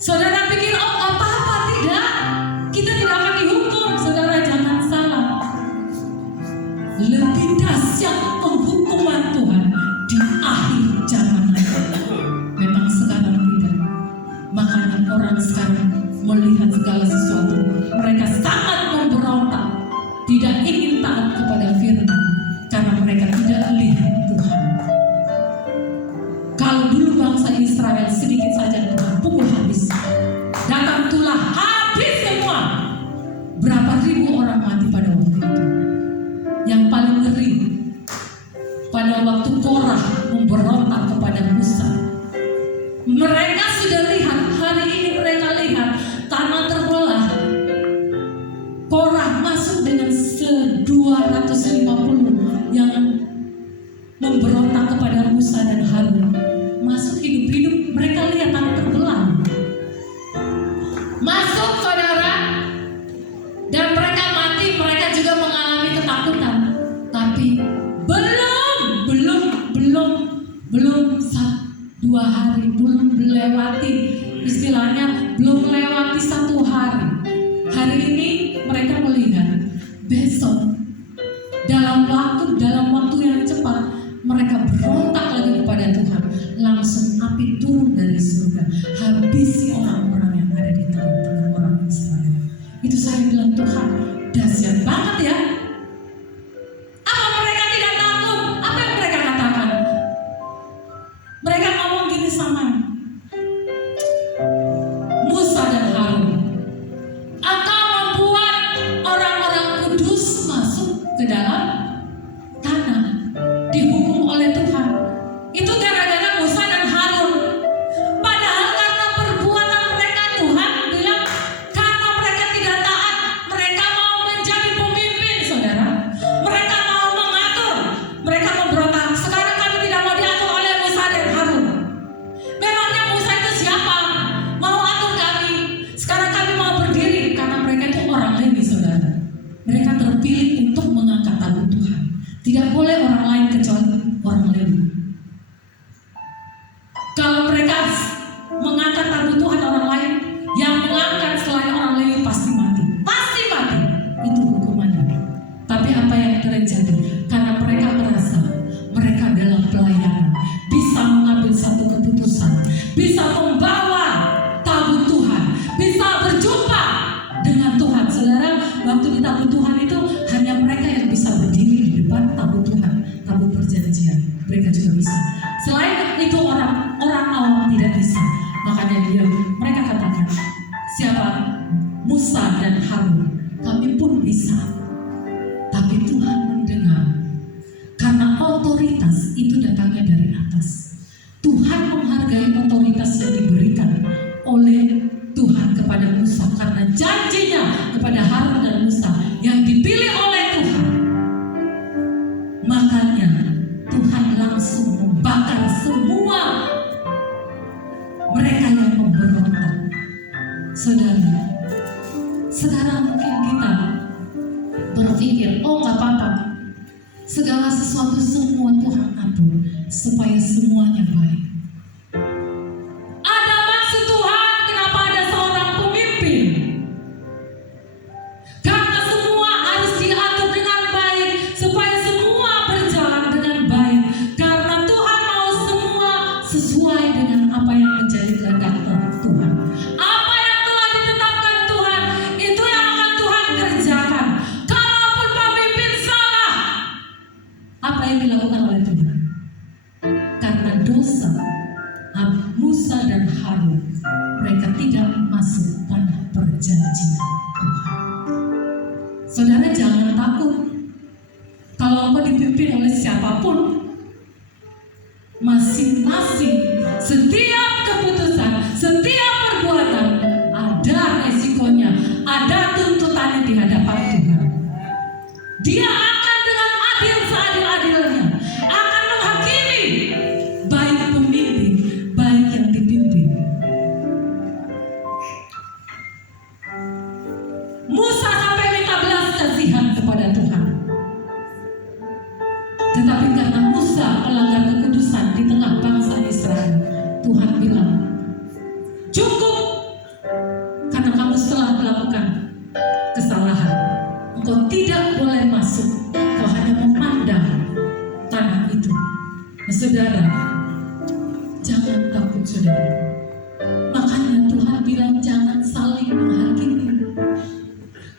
Saudara pikir, oh apa-apa, tidak. Kita tidak akan dihukum. Saudara jangan salah. Lebih dahsyat penghukuman Tuhan di akhir zaman nanti. Memang sekarang tidak. Makanya orang sekarang melihat segala sesuatu, mereka sangat memberontak, tidak ingin taat kepada firman, karena mereka tidak lihat Tuhan. Kalau dulu bangsa Israel sedikit saja Tuhan pukul habis, datang tulah habis semua. Berapa ribu orang mati pada waktu itu. Yang paling ngeri, pada waktu Korah memberontak kepada Musa, mereka sudah lihat, hari ini mereka lihat tanah terbelah. Korah masuk dengan 250 yang memberontak kepada Musa dan Harun. Masuk hidup-hidup, mereka lihat tanah terbelah. Masuk saudara, dan mereka mati, mereka juga mengalami ketakutan. Tapi belum 2 hari, belum melewati, istilahnya belum melewati 1 hari. Hari ini mereka melihat, besok dalam waktu yang cepat mereka berontak lagi kepada Tuhan. Langsung api turun dari surga, habisi orang-orang yang ada di tengah-tengah orang Israel. Itu saya bilang, Tuhan dahsyat banget ya. Apa mereka tidak takut? Apa yang mereka katakan? Mereka ngomong gini sama Musa dan Harun, engkau membuat orang-orang kudus masuk ke dalam tanah, dihukum oleh Tuhan. Itu gara-gara Musa dan Harun. Padahal karena perbuatan mereka, Tuhan bilang karena mereka tidak taat, mereka mau menjadi pemimpin, saudara. Mereka mau mengatur, mereka memberontak. Sekarang kami tidak mau diatur oleh Musa dan Harun. Memangnya Musa itu siapa? Mau atur kami. Sekarang kami mau berdiri, karena mereka itu orang Lewi, saudara. Mereka terpilih untuk mengangkat tabut Tuhan. Tidak boleh orang lain kecuali orang Lewi. Kalau mereka mengangkat tabut Tuhan orang lain, yang mengangkat selain orang Lewi pasti mati. Pasti mati. Itu hukumannya. Tapi apa yang terjadi? Karena mereka merasa mereka dalam pelayanan, bisa mengambil satu keputusan, bisa membawa tabut Tuhan, bisa berjumpa dengan Tuhan. Saudara, waktu di tabut Tuhan itu hanya mereka yang bisa berdiri di depan tabut Tuhan, tabut perjanjian. Mereka juga bisa. Selain itu orang awam tidak bisa. Makanya mereka katakan, siapa? Musa dan Harun, kami pun bisa. Tapi Tuhan mendengar, karena otoritas itu datangnya dari atas. Tuhan menghargai otoritas yang diberikan oleh Tuhan kepada Musa, karena janjinya kepada Harun dan Musa yang dipilih oleh Tuhan. Makanya Tuhan langsung membakar semua mereka yang memberontak. Saudara, sekarang mungkin kita berpikir, oh gak apa-apa, segala sesuatu semua Tuhan atur supaya semuanya baik. Ada maksud Tuhan kenapa ada seorang pemimpin, karena semua harus diatur dengan baik, supaya semua berjalan dengan baik, karena Tuhan mau semua sesuai dengan apa yang menjadi kehendak Tuhan. Apa yang telah ditetapkan Tuhan, itu yang akan Tuhan kerjakan. Kalaupun pemimpin salah, apa yang dilakukan oleh Tuhan? Karena dosa Musa dan Harun, mereka tidak masuk tanah perjanjian Tuhan. Saudara jangan takut. Kalau engkau dipimpin oleh siapapun, masing-masing, setiap keputusan, setiap perbuatan ada resikonya, ada tuntutannya di hadapan Tuhan. Dia akan dengan adil seadil-adilnya akan menghakimi baik pemimpin, baik yang dipimpin. Musa sampai minta belas kasihan kepada Tuhan. Tetapi karena Musa melanggar kekudusan di tengah bangsa Israel, Tuhan bilang, Saudara, jangan takut saudara. Makanya Tuhan bilang jangan saling menghakimi.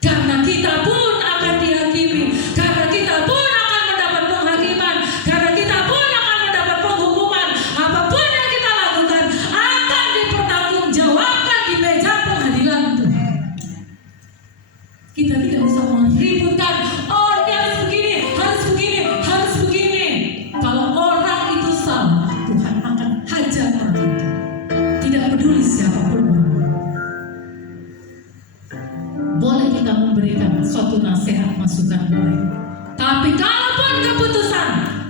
Karena kita pun akan dihakimi. Karena kita pun akan mendapat penghakiman. Karena kita pun akan mendapat penghukuman. Apapun yang kita lakukan akan dipertanggungjawabkan di meja pengadilan Tuhan. Kita tidak usah meributkan. Oh, dia harus begini, harus begini, harus begini. Kalau orang itu salah, Tuhan akan hajar orang itu. Tidak peduli siapapun orang. Boleh kita memberikan suatu nasihat, masukan boleh. Tapi kalaupun keputusan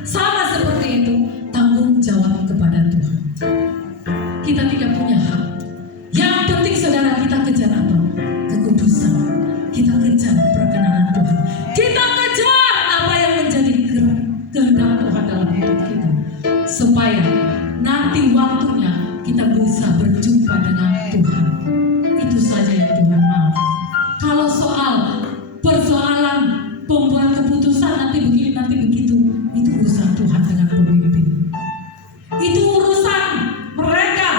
sama seperti itu, tanggung jawab kepada Tuhan. Kita tidak punya hak. Yang penting saudara, kita kejar apa? Kekudusan. Kita kejar perkenanan Tuhan. Kita kejar apa yang menjadi kehendak Tuhan dalam hidup kita. Supaya nanti waktunya kita bisa berjumpa dengan Tuhan. Itu saja yang Tuhan mau. Kalau persoalan pembuat keputusan nanti begini, nanti begitu, itu urusan Tuhan dengan pemimpin. Itu urusan mereka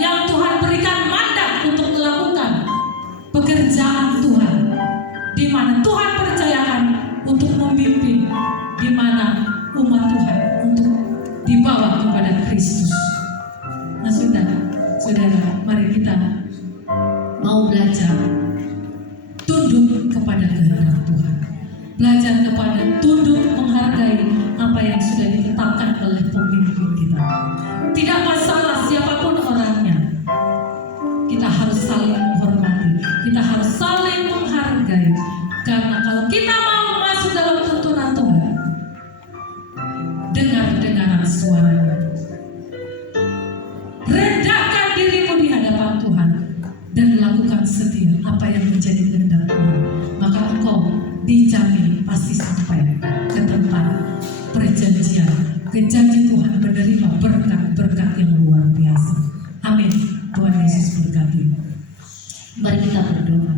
yang Tuhan berikan mandat untuk melakukan pekerjaan Tuhan, di mana Tuhan percayakan untuk memimpin, di mana umat Tuhan untuk dibawa kepada Kristus. Nah, saudara, mari kita mau belajar tunduk kepada kehendak Tuhan. Belajar kepada tunduk menghargai apa yang sudah ditetapkan oleh pemimpin kita. Tidak masalah siapapun orangnya. Kita harus saling menghormati. Kita harus saling menghargai. Karena kalau kita mau masuk dalam tuntunan Tuhan, dengar-dengaran suaranya. Rendahkan dirimu di hadapan Tuhan dan lakukan setia apa yang menjadi kehendak Tuhan. Maka engkau dijamin pasti sampai ke tempat perjanjian, ke janji Tuhan, menerima berkat-berkat yang luar biasa. Amin. Tuhan Yesus berkati. Mari kita berdoa.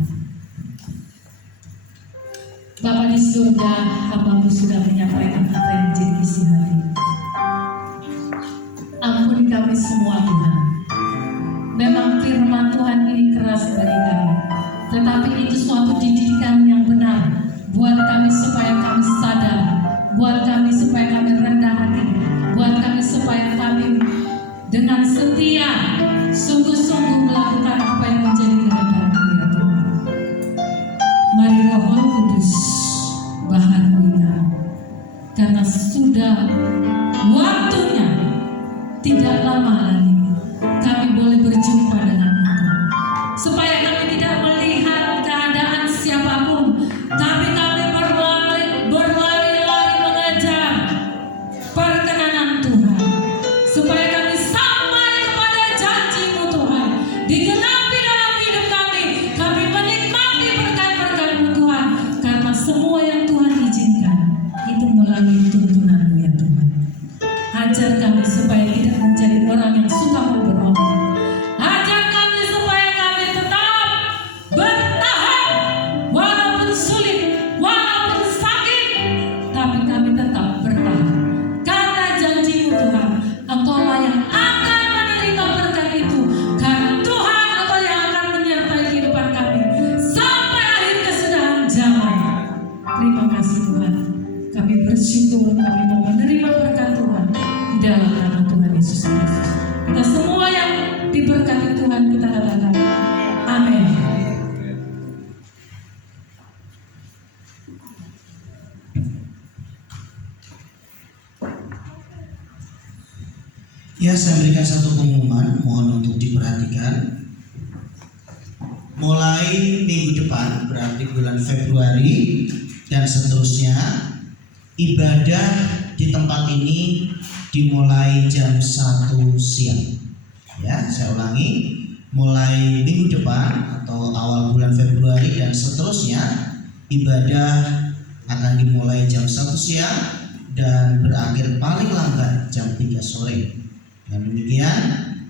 Bapa di surga, hamba-Mu sudah menyampaikan apa yang menjadi isi hati. Ampuni kami semua Tuhan. Memang firman Tuhan ini keras bagi kami, tetapi itu suatu didikan yang benar buat kami supaya kami sadar, buat kami supaya kami rendah hati, buat kami supaya kami dengan setia sungguh-sungguh melakukan apa yang menjadi kehendak-Mu ya Tuhan. Mari Roh Kudus baharui kami, karena sudah waktunya, tidak lama lagi kami boleh berjumpa dengan Engkau, supaya kami tidak melihat keadaan siapapun, tapi kami berlari-lari mengejar perkenanan Tuhan, supaya kami sampai kepada janji-Mu Tuhan, digenapi dalam hidup kami. Kami menikmati berkat-berkat-Mu Tuhan, karena semua yang Tuhan izinkan itu melalui tuntunan-Mu ya Tuhan. Ajar kami supaya tidak menjadi orang yang suka memberontak. Ajar kami supaya kami tetap bertahan walaupun sulit, walaupun sakit, tapi kami tetap bertahan. Karena janji-Mu Tuhan, Engkau-lah yang akan menerima berkat itu. Karena Tuhan, Engkau yang akan menyertai kehidupan kami sampai akhir kesudahan zaman. Terima kasih Tuhan. Kami bersyukur kami mau menerima berkat Tuhan di dalam nama Tuhan Yesus Kristus. Kita semua yang diberkati Tuhan, kita katakan amin. Ya, saya berikan satu pengumuman, mohon untuk diperhatikan. Mulai minggu depan, berarti bulan Februari dan seterusnya, ibadah di tempat ini dimulai jam 1 siang. Ya, saya ulangi, mulai minggu depan atau awal bulan Februari dan seterusnya, ibadah akan dimulai jam 1 siang dan berakhir paling lambat jam 3 sore. Dan demikian,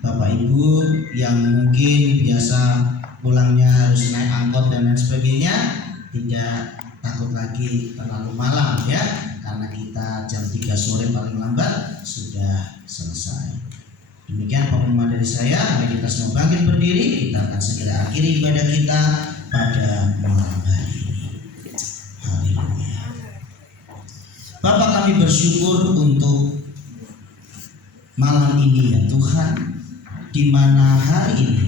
Bapak Ibu yang mungkin biasa pulangnya harus naik angkot dan lain sebagainya, tidak takut lagi terlalu malam ya, karena kita jam 3 sore paling lambat sudah selesai. Demikian pengumuman dari saya. Mari kita semua bangkit berdiri. Kita akan segera akhiri ibadah kita pada malam hari ini. Haleluya. Bapa, kami bersyukur untuk malam ini ya Tuhan, di mana hari ini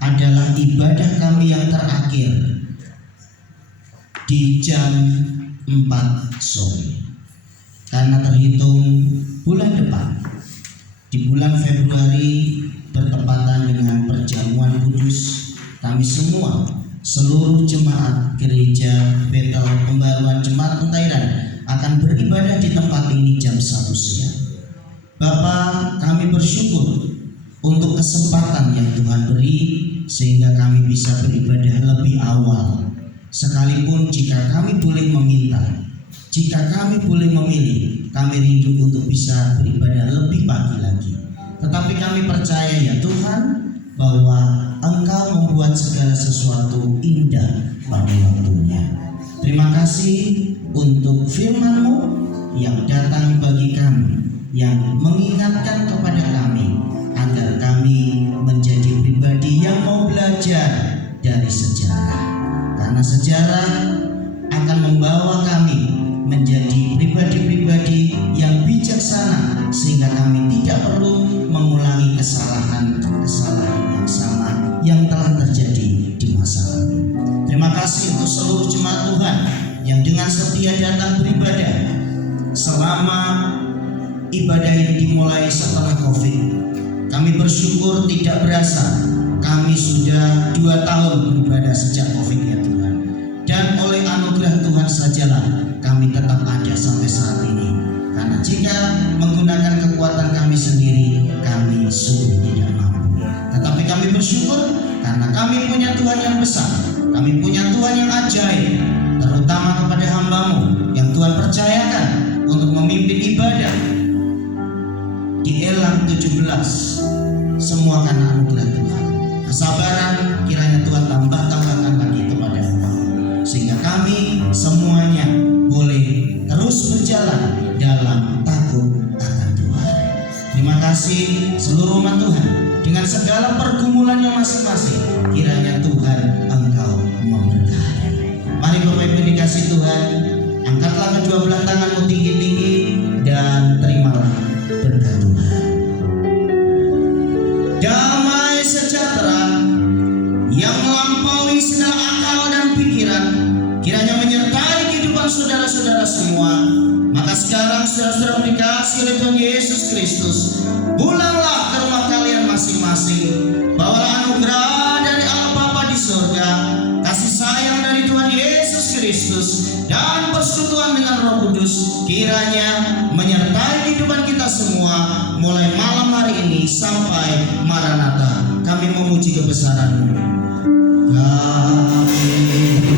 adalah ibadah kami yang terakhir di jam 4 sore. Karena terhitung bulan depan, di bulan Februari bertepatan dengan perjamuan kudus, kami semua, seluruh jemaat gereja Betel Pembaruan Jemaat Pentairan akan beribadah di tempat ini jam 1 siang. Bapa, kami bersyukur untuk kesempatan yang Tuhan beri sehingga kami bisa beribadah lebih awal. Sekalipun jika kami boleh meminta, jika kami boleh memilih, kami rindu untuk bisa beribadah lebih pagi lagi. Tetapi kami percaya ya Tuhan, bahwa Engkau membuat segala sesuatu indah pada waktunya. Terima kasih untuk firman-Mu yang datang bagi kami, yang mengingatkan kepada kami agar kami menjadi pribadi yang mau belajar dari sejarah. Karena sejarah akan membawa kami menjadi pribadi-pribadi yang bijaksana, sehingga kami tidak perlu mengulangi kesalahan-kesalahan yang sama yang telah terjadi di masa lalu. Terima kasih untuk seluruh jemaat Tuhan yang dengan setia datang beribadah selama ibadah ini dimulai setelah COVID. Kami bersyukur tidak berasa kami sudah 2 tahun beribadah sejak COVID ya Tuhan. Dan oleh anugerah Tuhan sajalah kami tetap ada sampai saat ini. Karena jika menggunakan kekuatan kami sendiri, kami sungguh tidak mampu. Tetapi kami bersyukur karena kami punya Tuhan yang besar, kami punya Tuhan yang ajaib, terutama kepada hamba-Mu yang Tuhan percayakan untuk memimpin ibadah di Elang 17. Semua karena anugerah Tuhan. Kesabaran kiranya Tuhan tambahkan lagi kepada hamba-Mu, sehingga kami semuanya boleh terus berjalan dalam takut akan Tuhan. Terima kasih seluruh umat Tuhan dengan segala pergumulannya masing-masing. Kiranya Tuhan Engkau memberkati. Mari Bapak Ibu dikasih Tuhan, angkatlah kedua belah tanganmu tinggi-tinggi dan terimalah berkat Tuhan. Damai sejahtera yang melampaui segala akal dan pikiran kiranya menyertai kehidupan saudara-saudara semua. Maka sekarang saudara-saudara dikasih oleh Tuhan Yesus Kristus, pulanglah ke rumah kalian masing-masing. Bawalah anugerah dari Allah Bapa di surga, kasih sayang dari Tuhan Yesus Kristus, dan persekutuan dengan Roh Kudus kiranya menyertai kehidupan kita semua mulai malam hari ini sampai Maranatha. Kami memuji kebesaran-Mu. Ajaib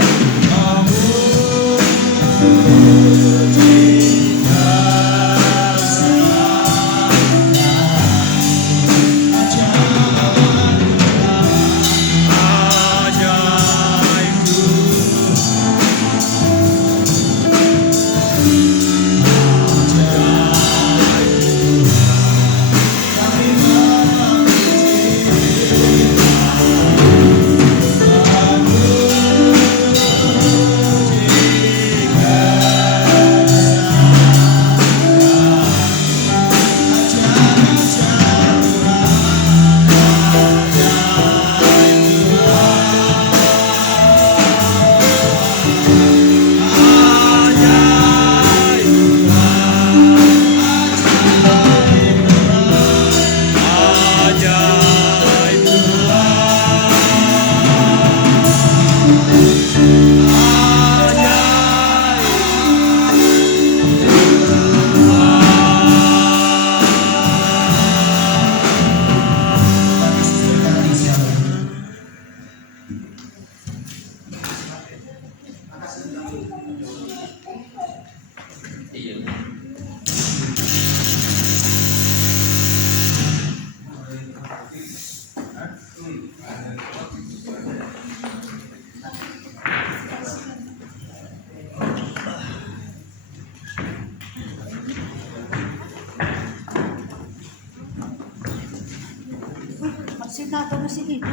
Sinato mo si hidup.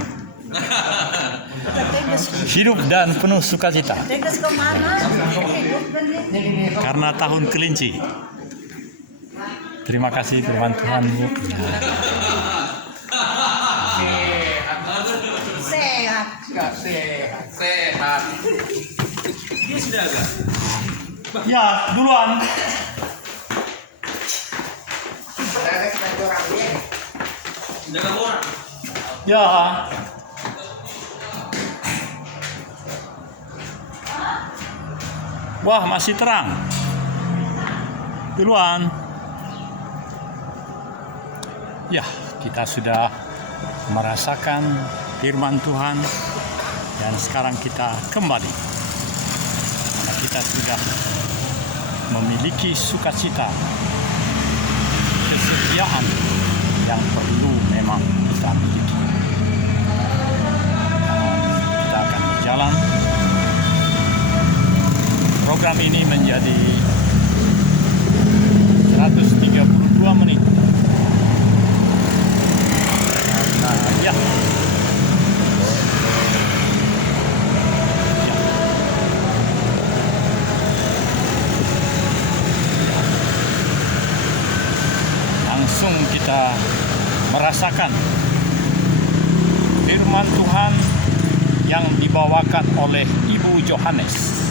Tegas, Hidup dan penuh sukacita tegas ka mana. Hidup ganyan. karena tahun kelinci. Terima kasih firman Tuhan, Bu. Sehat. Sehat. Dia sudah agak. Ya, duluan. Jangan orang. Ya. Wah, masih terang. Duluan. Ya, kita sudah merasakan firman Tuhan dan sekarang kita kembali. Karena kita sudah memiliki sukacita, kesetiaan yang perlu memang kita miliki. Kita akan berjalan. Program ini menjadi 132 menit. Ya. Ya. Langsung kita merasakan firman Tuhan yang dibawakan oleh Ibu Johannes.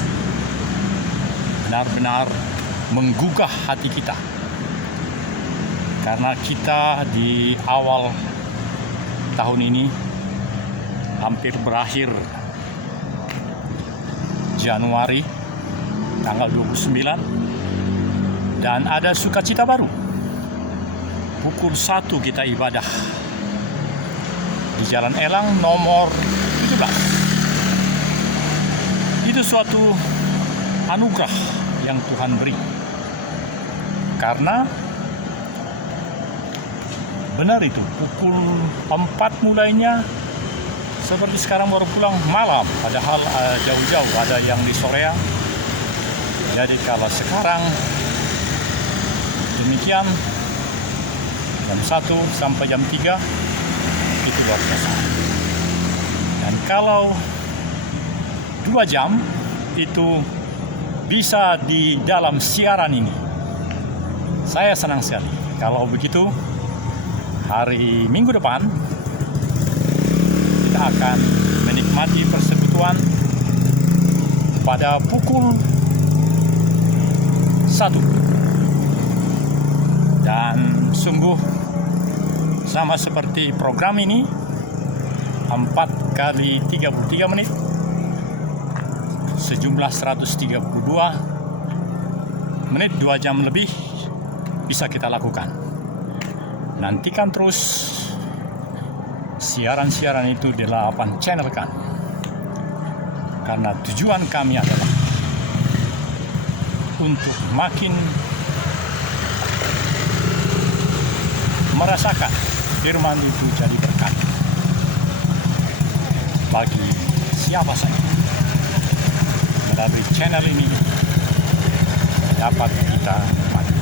Benar-benar menggugah hati kita. Karena kita di awal tahun ini hampir berakhir Januari tanggal 29 dan ada sukacita baru. Pukul 1 kita ibadah di Jalan Elang nomor 17. Itu suatu anugerah yang Tuhan beri. Karena benar itu, pukul 4 mulainya seperti sekarang baru pulang malam, padahal jauh-jauh ada yang di soreang. Jadi kalau sekarang demikian jam 1 sampai jam 3 itu luar biasa. Dan kalau 2 jam itu bisa di dalam siaran ini, saya senang sekali. Kalau begitu, hari Minggu depan kita akan menikmati persekutuan pada pukul 1. Dan sungguh sama seperti program ini, 4 kali 33 menit, sejumlah 132 menit, 2 jam lebih bisa kita lakukan. Nantikan terus siaran-siaran itu di 8 channel kan. Karena tujuan kami adalah untuk makin merasakan firman itu jadi berkat bagi siapa saja. Melalui channel ini dapat kita nikmati.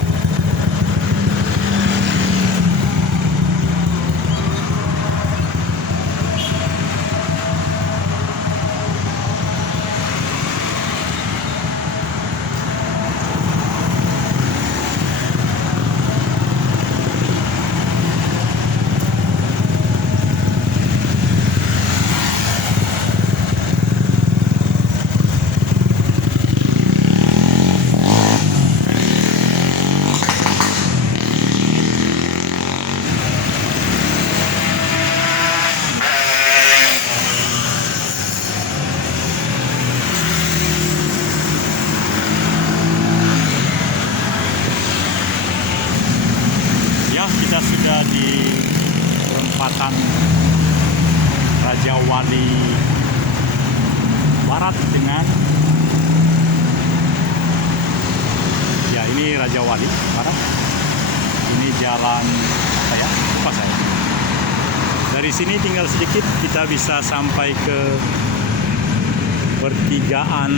Kita sudah di perempatan Raja Wali Barat dengan ini Raja Wali Barat. Ini jalan apa ya? Lupa saya. Dari sini tinggal sedikit kita bisa sampai ke pertigaan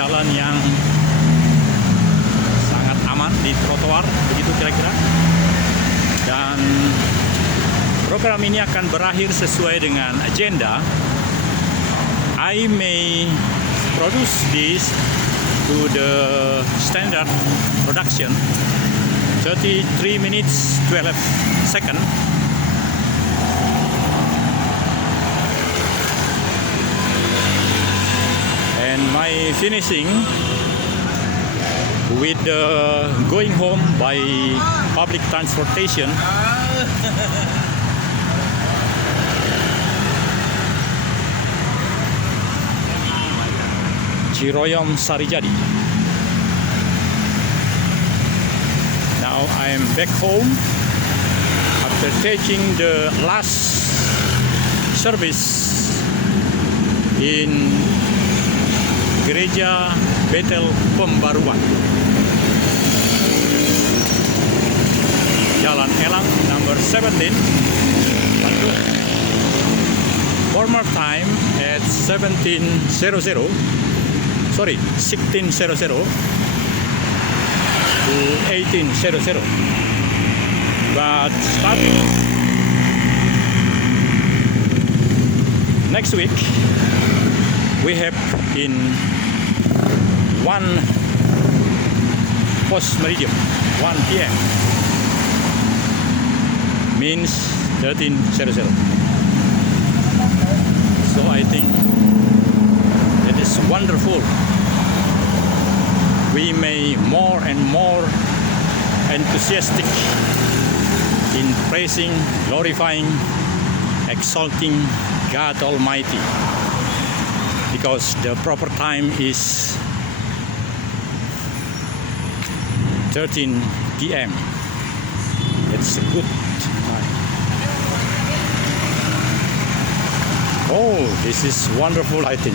jalan yang sangat aman di trotoar, begitu kira-kira. Dan program ini akan berakhir sesuai dengan agenda. I may produce this to the standard production 33 minutes 12 seconds. And my finishing with going home by public transportation Ciroyom Sarijadi. Now I am back home after taking the last service in Gereja Betel Pembaruan, Jalan Elang number 17, Bandung. Former time at 16:00 to 18:00. But starting next week, we have in 1 post meridian, 1 p.m. means 13:00. So I think it is wonderful. We may more and more enthusiastic in praising, glorifying, exalting God Almighty, because the proper time is 13 p.m. It's a good time. Oh, this is wonderful, I think.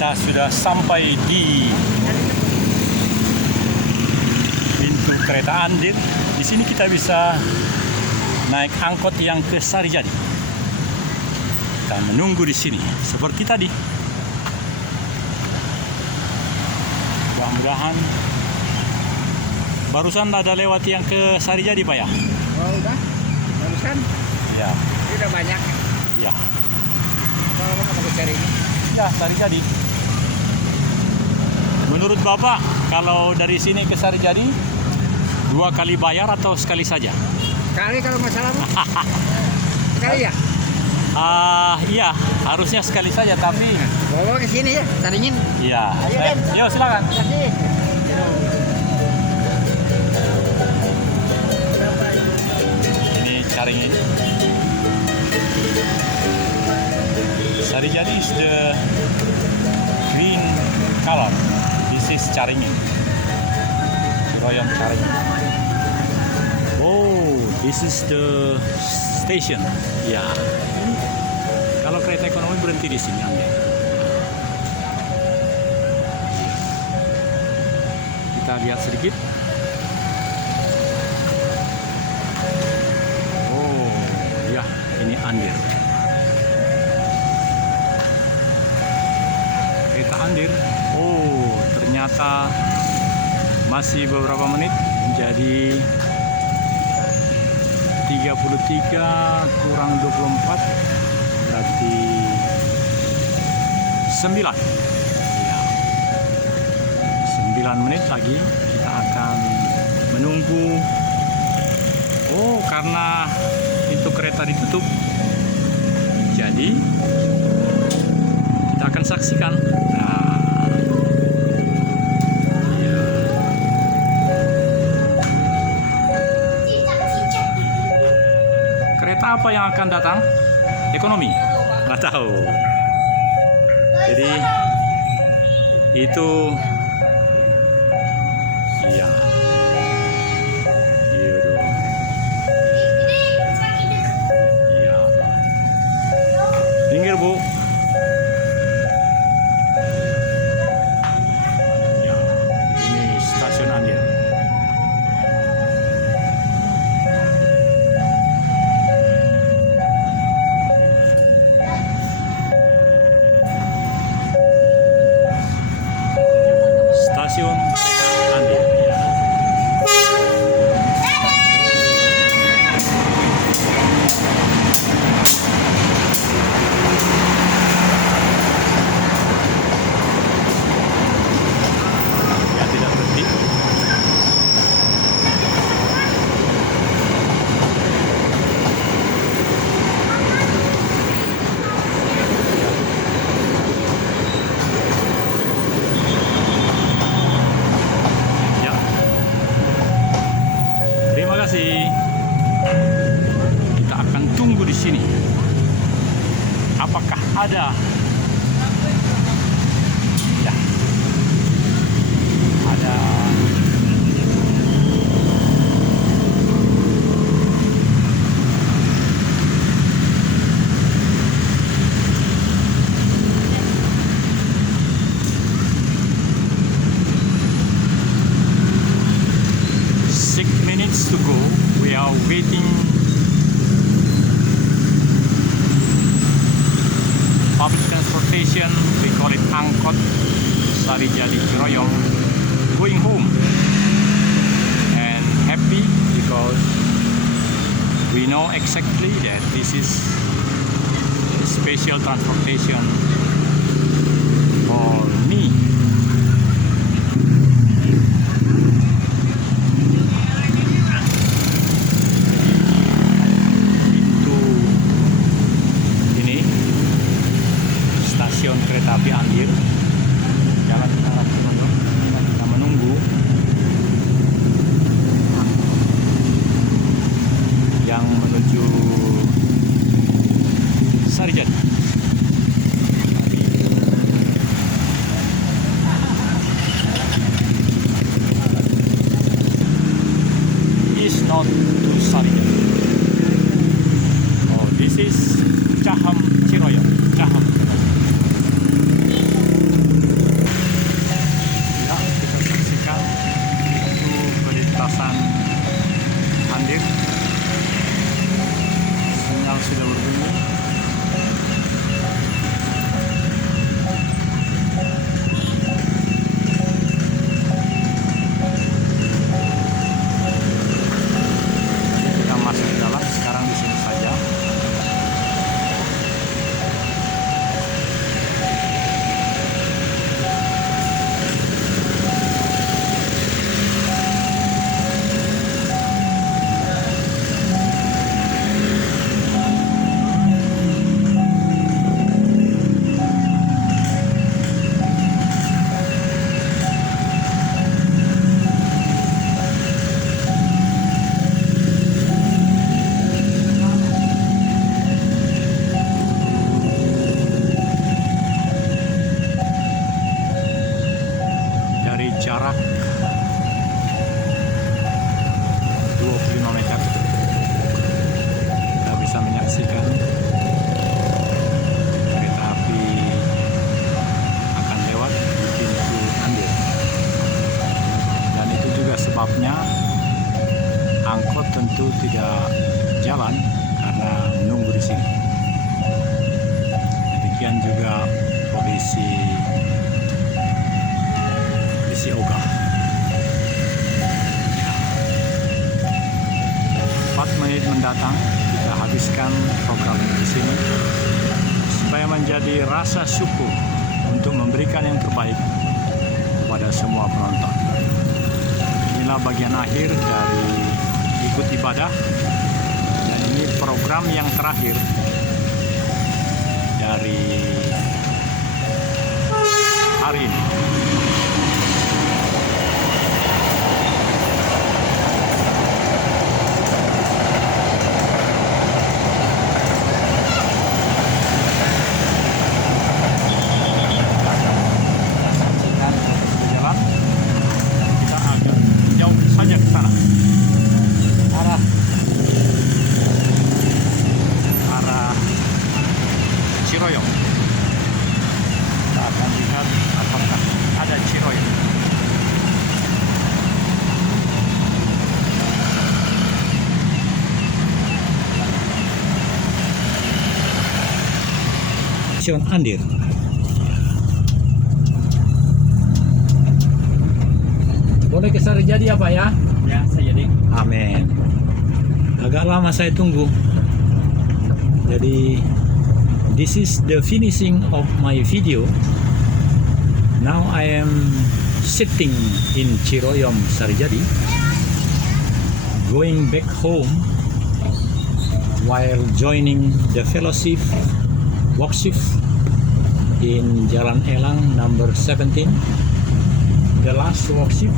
Kita sudah sampai di pintu kereta Andir. Di sini kita bisa naik angkot yang ke Sarijadi. Kita menunggu di sini seperti tadi. Mudah-mudahan barusan ada lewat yang ke Sarijadi, Pak ya? Oh, udah. Barusan. Ya. Ini udah banyak. Ya. Kalau mau cari ini. Ya, Sarijadi. Menurut Bapak, kalau dari sini ke Sarijadi 2 kali bayar atau sekali saja? Sekali kalau nggak salah. Sekali ya? Iya, harusnya sekali saja, tapi Bawa ke sini ya, taringin. iya. Ayo, Den. Yuk, silakan. Kasih. Ini Caringin. Sarijadi is the green color. This is Caringin. Royong Caringin. Oh, this is the station. Ya. Kalau kereta ekonomi berhenti di sini, Anda. Kita lihat sedikit. Oh, ya, ini Andir. Kereta Andir. Oh, ternyata masih beberapa menit menjadi 33 kurang 24 berarti 9 ya. 9 menit lagi kita akan menunggu. Oh, karena pintu kereta ditutup, jadi kita akan saksikan. Apa yang akan datang? Ekonomi? Nggak tahu. Jadi itu iya. Iya dong. Iya. ada. Ya. Ada. To go, we are waiting public transportation, we call it Angkot Sarijadi Ciroyom, going home, and happy because we know exactly that this is special transportation for me. Stasiun kereta api Andir, jalan ke arah Ciroyom. Kita menunggu yang menuju Sarijadi. Is not to Sarijadi. Oh, this is Caham Ciroyom. Caham. Andir, sinyal sudah berbunyi. Kita masuk ke dalam, sekarang di sini saja. Jarak 25 meter kita bisa menyaksikan kereta api akan lewat di pintu Andir, dan itu juga sebabnya angkot tentu tidak jalan karena menunggu di sini. Demikian juga polisi Oga. 4 menit mendatang kita habiskan program di sini supaya menjadi rasa syukur untuk memberikan yang terbaik kepada semua penonton. Inilah bagian akhir dari ikut ibadah, dan ini program yang terakhir dari hari ini. Ciroyom. Kita akan lihat apakah ada Ciroyom. Stasiun Andir. Boleh ke Sarijadi apa ya? Ya, Sarijadi. Amin. Agak lama saya tunggu. Jadi this is the finishing of my video. Now I am sitting in Ciroyom Sarijadi, going back home while joining the fellowship worship in Jalan Elang number 17, the last worship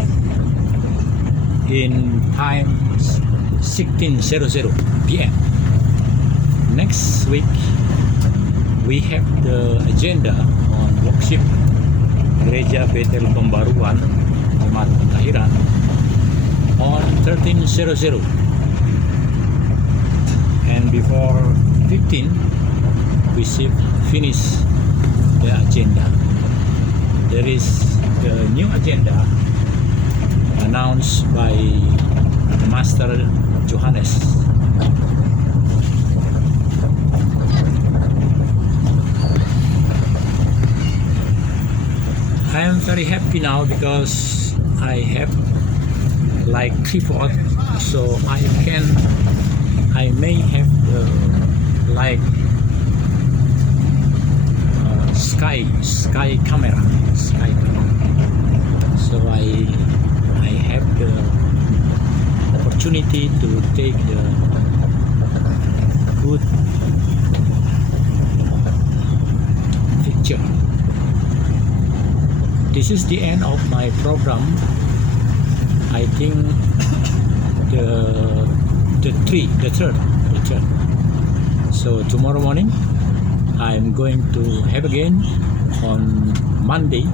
in time 16:00 p.m. Next week we have the agenda on worship Gereja Betel Pembaruan Jemaat Pentahiran on 13:00, and before 15 we should finish the agenda. There is the new agenda announced by the Master Johannes. I am very happy now because I have like keyboard, so I may have like sky camera. So I have the opportunity to take the good picture. This is the end of my program. I think the third. So tomorrow morning I'm going to have again on Monday